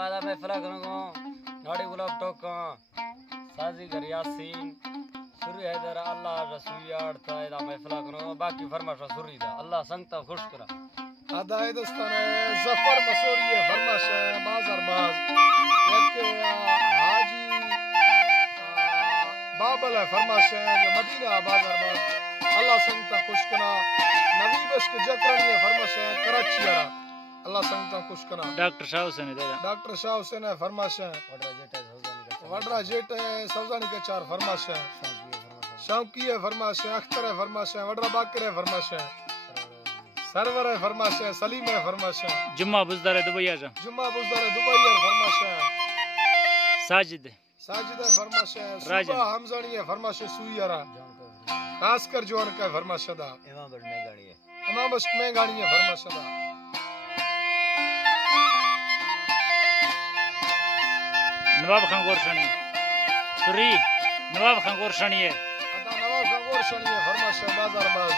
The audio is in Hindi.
मादा में फला करूंगा नाड़ी गुलाब टोका साजी घर यासीन सुरी हैदर अल्लाह रसूल आड़ता है मैं फला करूंगा बाकी फरमाशा सुरी दा अल्लाह संगता खुश करा आदाए दोस्तान जफर मसूरी फरमाश बाजार बाज एक हाजी बाबल फरमाश जो मदीना बाजार बाज अल्लाह संगता खुश करा नबी बश के जकरनी फरमाश कराची वाला अल्लाह संगता खुश करा डॉक्टर शाह हुसैन फरमाश वडरा जेट सौजानी के चार फरमाश शौकी है फरमाश अख्तर है फरमाश वडरा बाकर है फरमाश सरवर है फरमाश सलीम है फरमाश जुम्मा बुजदार दुबई है फरमाश साजिद है फरमाश सुबह हमजानी है फरमाश सुईरा खास कर जोन का फरमाश दा इमाम बस में गानी है फरमाश दा नवाब खान गोरशनी सुरी नवाब खान गोरशनी है फरमाश बाजार बाज